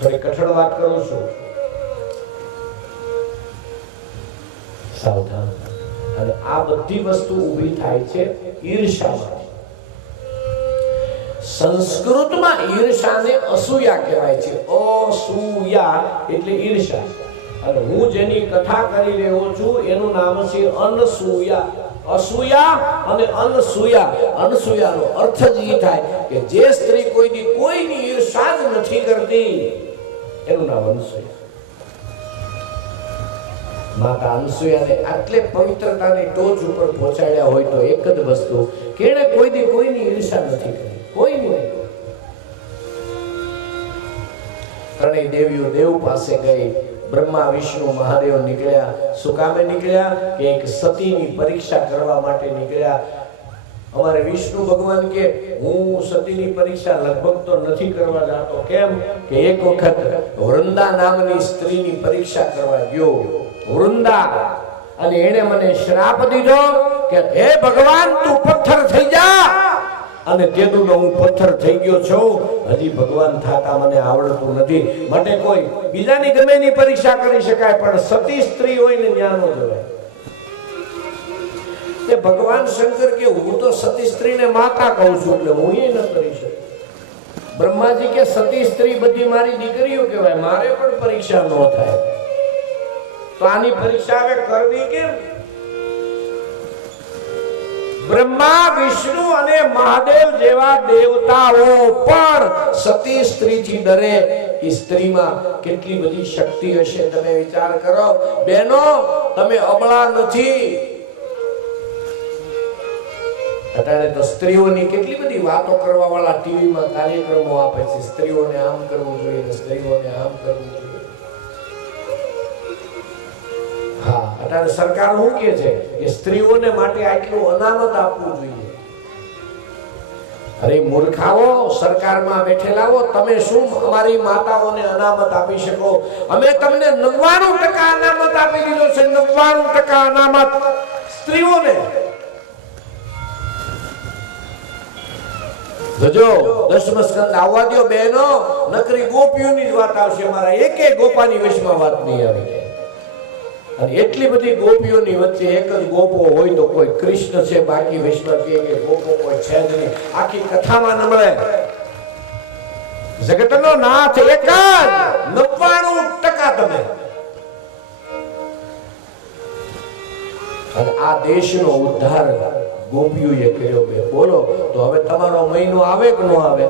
થોડી કઠણ વાત કરું છું, સાવધાન. અને આ બધી વસ્તુ ઊભી થાય છે ઈર્ષામાં. સંસ્કૃતમાં ઈર્ષાને અસૂયા કહેવાય છે. અસૂયા એટલે ઈર્ષા. અને હું જેની કથા કરી રહ્યો છું એનું નામ છે અનસૂયા. અસૂયા અને અનસૂયા. અનસૂયાનો અર્થ જ એ થાય કે જે સ્ત્રી કોઈની ઈર્ષા જ નથી કરતી એનું નામ અનસૂયા. માતા અનસૂયાને આટલે પવિત્રતાની ટોચ ઉપર પહોંચાડ્યા હોય તો એક જ વસ્તુ કે એણે કોઈની ઈર્ષા નથી કરી. કોઈની. ત્રણેય દેવીઓ દેવ પાસે ગઈ. બ્રહ્મા વિષ્ણુ મહાદેવ નીકળ્યા. શું કામે નીકળ્યા? કે એક સતીની પરીક્ષા કરવા માટે નીકળ્યા. અમારે વિષ્ણુ ભગવાન કે હું સતીની પરીક્ષા લગભગ તો નથી કરવા જાતો. કેમ? કે એક વખત વૃંદા નામની સ્ત્રીની પરીક્ષા કરવા ગયો. વૃંદા, અને એને મને શ્રાપ દીધો કે હે ભગવાન તું પથ્થર થઈ જા. અને તેનું હું પથ્થર થઈ ગયો છું. હજી ભગવાન થાતા મને આવડતું નથી. માટે કોઈ બીજાની ગમે એની પરીક્ષા કરી શકાય, પણ સતી સ્ત્રી હોય ને ત્યાં ન જવાય. તે ભગવાન શંકર કે હું તો સતી સ્ત્રીને માતા કહું છું એટલે હું એ ન કરી શકું. બ્રહ્માજી કે સતી સ્ત્રી બધી મારી દીકરીઓ કહેવાય, મારે પણ પરીક્ષા ન થાય. તો આની પરીક્ષા હવે કરવી કેમ? બ્રહ્મા વિષ્ણુ અને મહાદેવ જેવા દેવતાઓ પણ સતી સ્ત્રીથી ડરે. એ સ્ત્રીમાં કેટલી બધી શક્તિ હશે તમે વિચાર કરો. બહેનો, તમે અબળા નથી. અત્યારે તો સ્ત્રીઓની કેટલી બધી વાતો કરવા વાળા ટીવીમાં કાર્યક્રમો આપે છે. સ્ત્રીઓને આમ કરવું જોઈએ, સ્ત્રીઓને આમ કરવું જોઈએ. હા, અત્યારે સરકાર શું કહે છે કે સ્ત્રીઓને માટે આટલું અનામત આપવું જોઈએ. અરે મૂર્ખાઓ, સરકારમાં બેઠેલાઓ, તમે શું અમારી માતાઓને અનામત આપી શકો? અમે તમને 99% અનામત આપી દીધો છે. 99% અનામત સ્ત્રીઓને. જો 10મો સ્કંદ આવવા દો બહેનો, નકરી ગોપીઓની જ વાત આવશે. અમારા એકે ગોપાની વશમાં વાત નહીં આવી. અને એટલી બધી ગોપીઓની વચ્ચે એક જ ગોપો હોય તો કોઈ કૃષ્ણ છે, બાકી વૈષ્ણવ કે ગોપો કોઈ છે જ નહીં. આખી કથામાં ન મળે. જગતનો નાથ એક જ. 99% તમે. અને આ દેશનો ઉદ્ધાર ગોપીઓએ કર્યો. બે બોલો તો હવે તમારો મહિનો આવે કે ન આવે?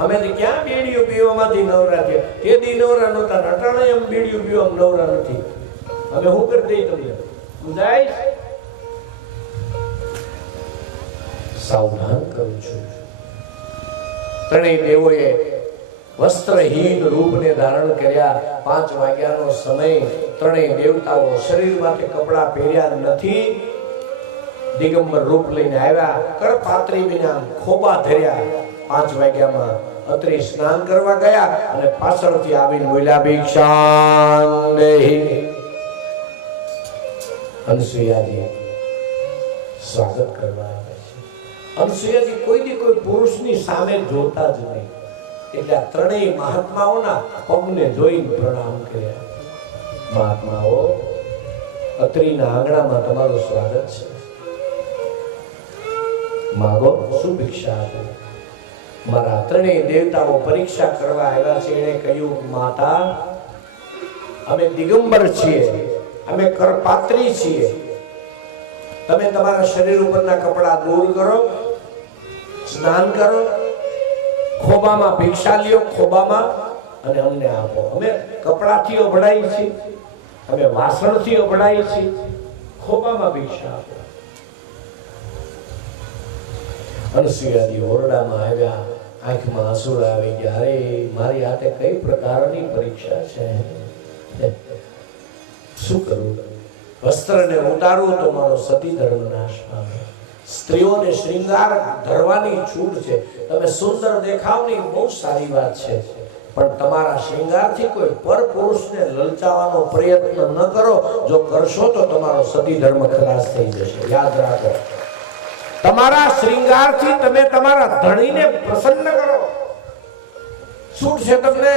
અમે તો ક્યાં બેડીઓ પીવામાંથી નવરા થયા? તે દી નવરા નહોતા, અટાણે એમ બેડીઓ પીવા નવરા નથી. હવે હું કરી દઈ તમને સમજાય? સાવધાન કરું છું. ત્રણેય દેવોએ વસ્ત્રહીન રૂપને ધારણ કર્યા. 5 વાગ્યાનો સમય. ત્રણેય દેવતાઓ શરીરમાંથી કપડા પહેર્યા નથી, દિગંબર રૂપ લઈને આવ્યા. કરપાત્રી વિના ખોબા ધર્યા. 5 વાગ્યામાં અત્રી સ્નાન કરવા ગયા અને પાછળથી આવીને બોલ્યા ભિક્ષાન્દેહી. અનસૂયાજી સ્વાગત કરવા આવે છે. અનસૂયાજી કોઈ પુરુષની સામે જોતા જ નહીં. એટલે આ ત્રણેય મહાત્માઓના પગને જોઈને પ્રણામ કર્યા. મહાત્માઓ, અત્રીના આંગણામાં તમારું સ્વાગત છે. માગો, શું ભિક્ષા આપો? મારા ત્રણેય દેવતાઓ પરીક્ષા કરવા આવ્યા છે. એને કહ્યું, માતા, અમે દિગંબર છીએ, અમે કરપાત્રી છીએ. તમે તમારા શરીર ઉપરના કપડા દૂર કરો, સ્નાન કરો, ખોબામાં ભિક્ષા લ્યો, ખોબામાં, અને અમને આપો. અમે કપડાથી ઓભળાઈ છીએ, અમે વાસણથી ઓભળાઈ છીએ, ખોબામાં ભિક્ષા આપો. અનસૂયાજી ઓરડામાં આવ્યા. આંખમાં આંસુ આવી ગયા. અરે મારી હાથે કઈ પ્રકારની પરીક્ષા છે? શું કરું? વસ્ત્રને ઉતારું તો મારો સતી ધર્મ નાશ પામે. સ્ત્રીઓને શ્રૃંગાર ધરવાની છૂટ છે. તમે સુંદર દેખાવની બહુ સારી વાત છે, પણ તમારા શ્રૃંગારથી કોઈ પરપુરુષને લલચાવવાનો પ્રયત્ન ન કરો. જો કરશો તો તમારો સતી ધર્મ ખલાસ થઈ જશે. યાદ રાખો, તમારા શ્રૃંગારથી તમે તમારા ધણીને પ્રસન્ન કરો. છૂટ છે તમને.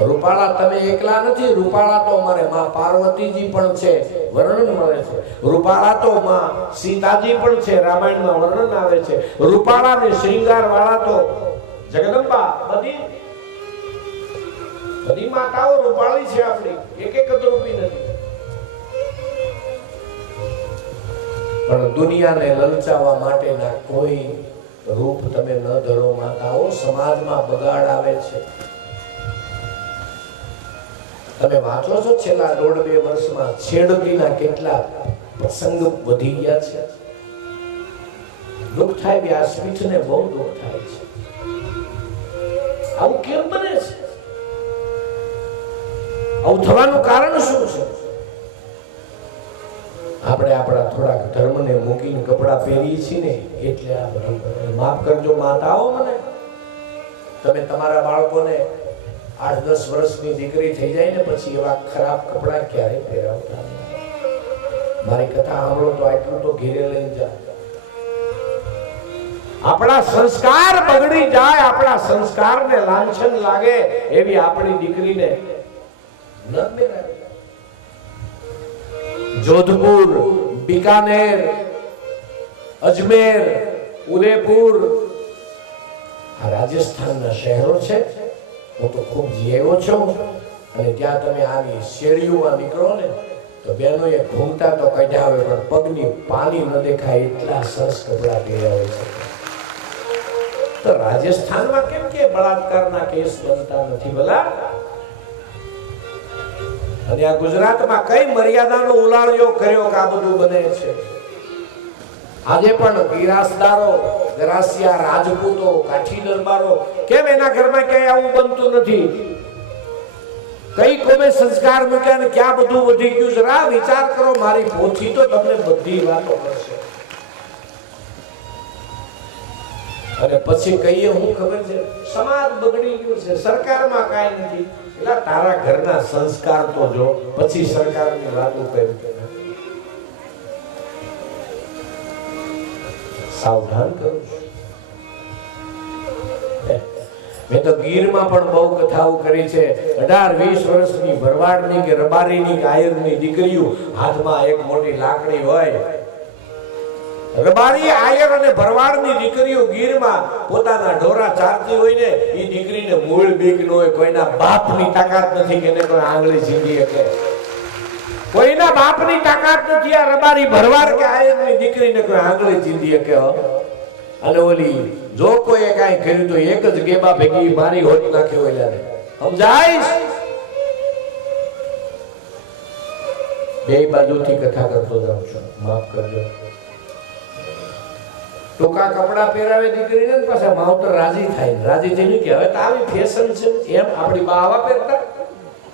રૂપાળા તમે એકલા નથી, રૂપાળા તો અમારે માં પાર્વતીજી પણ છે, વર્ણન મળે છે. રૂપાળા તો માં સીતાજી પણ છે, રામાયણમાં વર્ણન આવે છે. રૂપાળા ને શ્રીંગાર વાળા તો જગદંબા, બધી માતાઓ રૂપાળી છે આપણી, એક એક રૂપી નથી. પણ દુનિયાને લલચાવવા માટેના કોઈ રૂપ તમે ન ધરો માતાઓ, સમાજમાં બગાડ આવે છે. તમે વાંચો છો છેલ્લા 1.5-2 વર્ષમાં છેડતીના કેટલા પ્રસંગ વધી ગયા છે. દુઃખ થાય, વ્યાસપીઠને બહુ દુઃખ થાય છે. આવું કેમ બને છે? આવું થવાનું કારણ શું છે? આપણે આપણા થોડાક ધર્મને મૂકીને કપડા પહેરીએ છીએ ને એટલે આ બધું. માફ કરજો માતાઓ મને, તમે તમારા બાળકોને 8-10 વર્ષની દીકરી થઈ જાય ને પછી એવા ખરાબ કપડા ક્યારે પહેરાવતા? મારી કથા સાંભળો તો આટલું તો ઘેરે લઈને જાઓ. આપણા સંસ્કાર બગડી જાય, આપણા સંસ્કારને લાંછન લાગે એવી આપણી દીકરીને ન પહેરાવે. જોધપુર, બીકાનેર, અજમેર, ઉદયપુર આ રાજસ્થાનના શહેરો છે. હું તો ખૂબ જીવ્યો છું અને ત્યાં તમે આવી શેરીઓમાં નીકળો ને તો બહેનોએ ઘૂમતા તો કાઢ્યા હોય પણ પગની પાની ન દેખાય એટલા સરસ કપડા પહેર્યા હોય છે. તો રાજસ્થાનમાં કેમ કે બળાત્કારના કેસ બનતા નથી ભલા? અને આ ગુજરાતમાં કઈ મર્યાદાનો ઉલાળ્યો કર્યો કે આ બધું બને છે? આજે પણ ગિરાસદારો, ગરાસિયા, રાજપૂતો, કાઠી દરબારો, કેમ એના ઘરમાં ક્યાંય આવું બનતું નથી? કઈ કોમે સંસ્કાર મૂક્યા ને ક્યાં બધું વધી ગયું? જરા વિચાર કરો. મારી પોથી તો તમને બધી વાતો કરશે. અને પછી કહીએ હું ખબર છે સમાજ બગડી ગયો છે, સરકારમાં કાંઈ નથી. એટલે તારા ઘરના સંસ્કાર તો જો, પછી સરકારની વાતો કરી. સાવધાન કરું છું. મેં તો ગીરમાં પણ બહુ કથાઓ કરી છે. 18-20 વર્ષની ભરવાડની કે રબારીની કે આયરની દીકરીઓ, હાથમાં એક મોટી લાકડી હોય. રબારી, આયર અને ભરવાડની દીકરીઓ ગીરમાં પોતાના ઢોરા ચારતી હોય ને, એ દીકરીને મૂળ બીક ન હોય. કોઈના બાપની તાકાત નથી કે એને કોઈ આંગળી ઝીંગી શકે. કોઈના બાપની તાકાત નથી આ રબારી, ભરવાડ કે આયરની દીકરીને કોઈ આંગળી ઝીંગી શકે. અને ઓલી જો કોઈ કાંઈ કર્યું તો એક જ ગેબા ભેગી મારી હોત નાખી હોય. સમજાય? બે બાજુથી કથા કરતો જાઉં છું, માફ કરજો. ટૂંકા કપડા પહેરાવે દીકરીને, પાછા માવતર રાજી થાય. રાજી થઈને કે હવે તો આવી ફેશન છે, એમ આપણી બા આવા પહેરતા,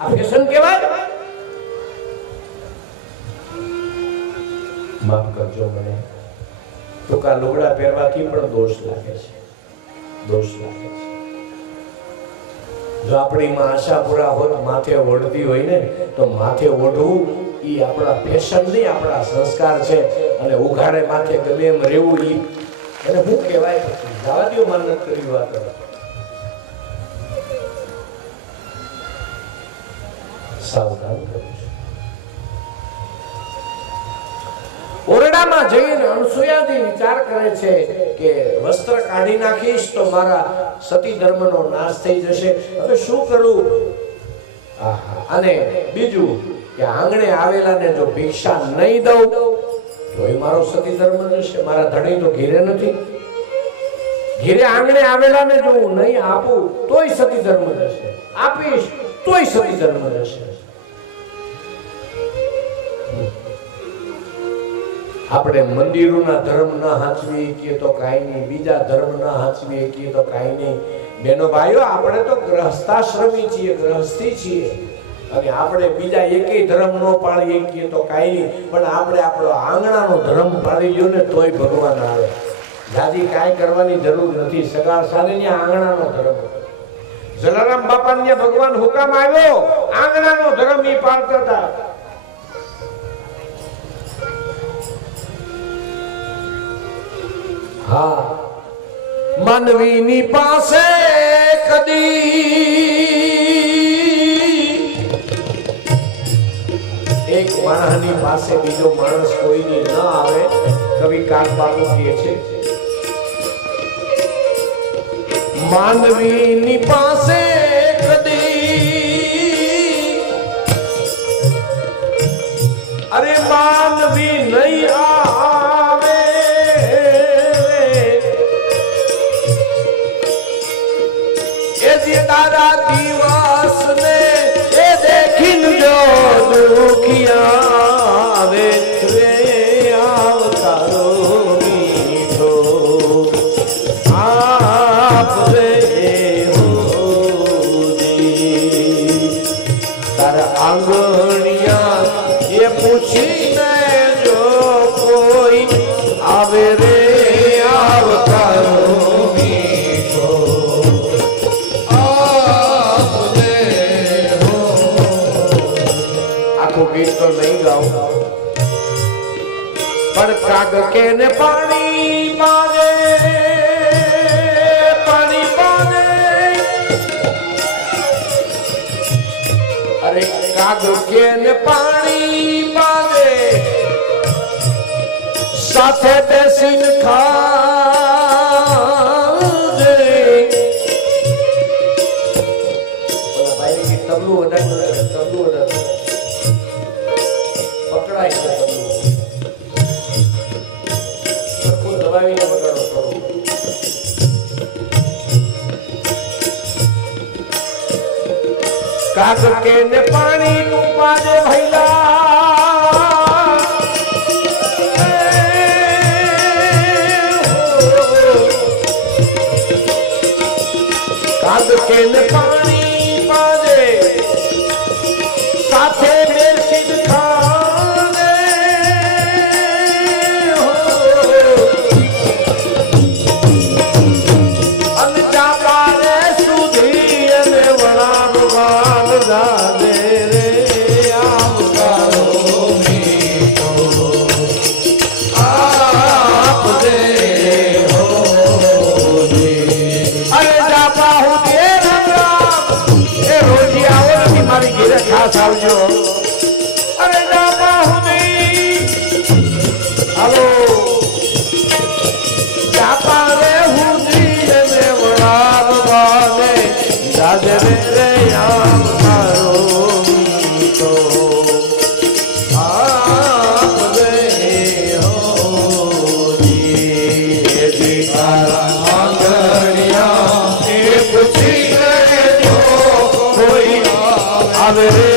આ ફેશન કહેવાય? માફ કરજો મને. ટૂંકા લુગડા પહેરવાથી પણ દોષ લાગે છે, દોષ લાગે છે. જો આપણી માં આશાપુરા હોત માથે ઓઢતી હોય ને તો માથે ઓઢવું એ આપણા ફેશન નહીં, આપણા સંસ્કાર છે. અને ઉઘાડે માથે ગમે એમ રહેવું ઈ એને શું કહેવાય? જવા દો, માન કરી વાત. સાવધાન કરું છું. ઓરડામાં જઈને અનસુયાજી વિચાર કરે છે કે વસ્ત્ર કાઢી નાખીશ તો મારા સતી ધર્મનો નાશ થઈ જશે. હવે શું કરું? અને બીજું કે આંગણે આવેલાને જો ભિક્ષા નહીં દઉં તો એ મારો સતી ધર્મ જશે. મારા ધણી તો ઘેરે નથી. ઘેરે આંગણે આવેલાને જો હું નહીં આપું તોય સતી ધર્મ જશે, આપીશ તોય સતી ધર્મ જશે. આપણે મંદિરોના ધર્મ ના હાચવી શકીએ તો કાંઈ નહીં, બીજા ધર્મ ના હાચવી શકીએ તો કાંઈ નહીં. બેનો ભાઈઓ, આપણે તો ગ્રહસ્થાશ્રમી છીએ, ગ્રહસ્થી છીએ. અને આપણે બીજા એકેય ધર્મ નો પાળી શકીએ તો કાંઈ નહીં, પણ આપણે આપણો આંગણાનો ધર્મ પાળી લ્યો ને તોય ભગવાન આવે. જાજી કાંઈ કરવાની જરૂર નથી. સગા સારીને આંગણાનો ધર્મ. જલારામ બાપાને ભગવાન હુકમ આવ્યો, આંગણાનો ધર્મ ઈ પાળતા હતા. હા, માનવીની પાસે કદી માણસની પાસે બીજો માણસ કોઈની ન આવે. કવિ કાગબાપુ કહે છે માનવીની પાસે કદી અરે માનવી નહીં આવે એ જે તારા દિવસ ને એ દેખીને જો દુખિયા આવે રે આવતારો મીઠો આપ રે તારા આંગણિયા એ પૂછીને જો કોઈ આવે રે આવતારો મીઠો આપ રે આખું ગીત તો નહીં ગાઉં પણ કાગ કે ને પાણી માગે પાણી માગે અરે કાગ કે ને પાણી માગે સાથે બેસીને ખાજે ઓલા ભાઈ કે તબલું વડાય પકડાય છે તબલું દબાવીને વગાડો થોડું. કાગ કે ને પાણી નું પાદે ભૈલા કાગ કે ને પાણી પાદે સાથે બેસી ખાને અને જાપારે સુધી અને વણાવવા જાને રે આવતારો મીઠો આપ દે હો અરે જાપા હું દે રામ એ રોજી આવો ને મારી ઘરે ખાસ આવજો. અરે જાપા હું હાલો જાપા રે હું ને વણાવવાને જાજે રે આવતારો મીઠો આપ દે હો જી તારા આંગણિયા એ પૂછીને જો કોઈ આવે રે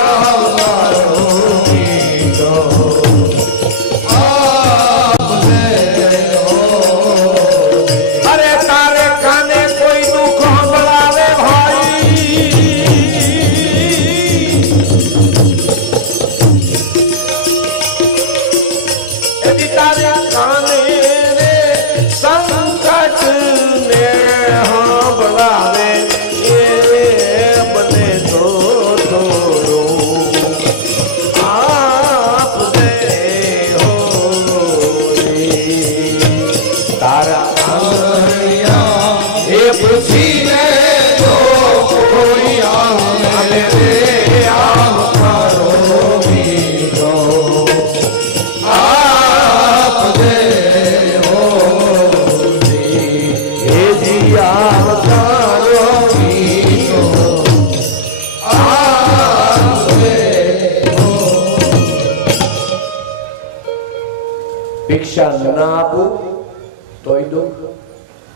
આવતારો મીઠો આપ દે હો અરે તારે કાને કોઈ દુઃખ સંભળાવે ભાઈ એથી તારે કાને રે સંકટ ને સંભળાવે એ બને તો થોડું આપ દે હો તારા આંગણિયા એ પૂછીને જો કોઈ આવે રે આવતારો મીઠો આપ દે હો એ જી આવતારો મીઠો આપ દે હો. ભિક્ષા ન આપું તોય દુઃખ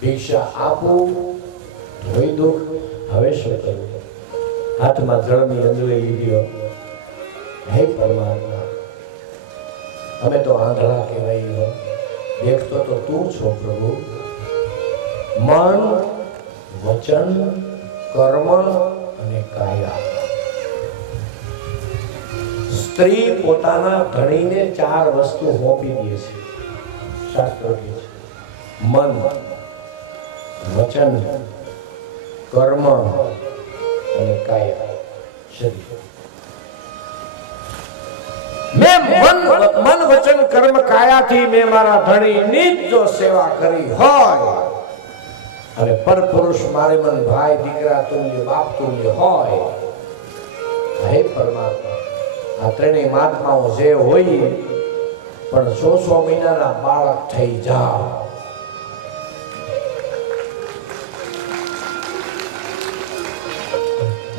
ભિક્ષા આપું તોય દુઃખ. હવે શું કરવું? હાથમાં જળની અંજળી લીધી. હે પરમાત્મા અમે તો આંધળા કહેવાય દેખતો તો તું છો પ્રભુ. મન વચન કર્મ અને કાયા. સ્ત્રી પોતાના ધણીને 4 વસ્તુ સોંપી દે છે. શાસ્ત્ર કહે છે મન વચન કર્મ અને કાયા શરીર. મેં મન વચન કર્મ કાયાથી મેં મારા ધણીની જો સેવા કરી હોય અને પરપુરુષ મારે મન ભાઈ દીકરા તુલ્ય બાપ તુલ્ય હોય, હે પરમાત્મા આ ત્રણેય મહાત્માઓ જે હોય પણ 100 મહિનાના બાળક થઈ જાઓ.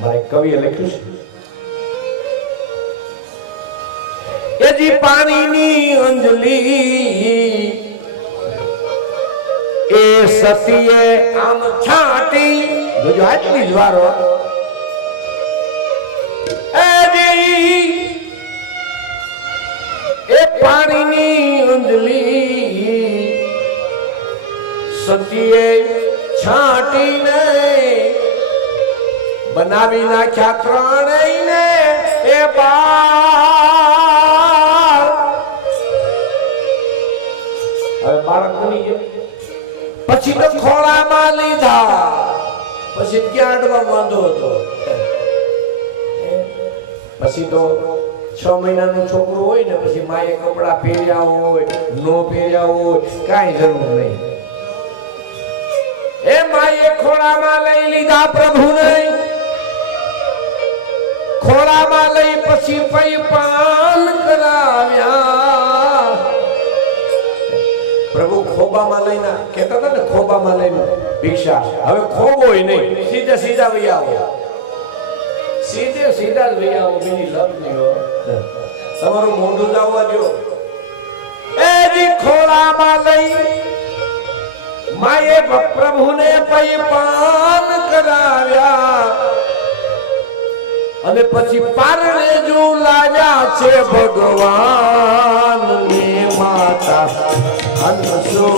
મારે કવિએ લખ્યું છે એ જી પાણીની અંજલી એ સતીએ આમ છાંટી જોજો આટલી જ વારો એ પાણીની અંજલી સતીએ છાંટીને બનાવી નાખ્યા ત્રણેયને એ બાળ. હવે બાળક બની ગયો પછી તો ખોળામાં લીધા. પછી ક્યાં અડવા વાંધો હતો? પછી તો 6 મહિનાનું છોકરું હોય ને પછી માએ કપડા પહેર્યા હોય નો પહેર્યા હોય કાંઈ જરૂર નહીં. એ માએ ખોળામાં લઈ લીધા પ્રભુને. ખોળામાં લઈ પછી પૈપાન કરાવ્યા. પ્રભુ ખોબામાં લઈને કહેતા હતા ને ખોબામાં લઈને ભિક્ષા. હવે ખોબોય નહીં, સીધા સીધા વહી આવો. સીધે સીધા જ વહી આવો. બીજી લપ નહીં હો. તમારું મોઢું લાવવા દો. એ જી ખોળામાં લઈ માએ પ્રભુને પૈપાન કરાવ્યા અને પછી પારણે ઝુલાવ્યા છે ભગવાન ની માતા હંસો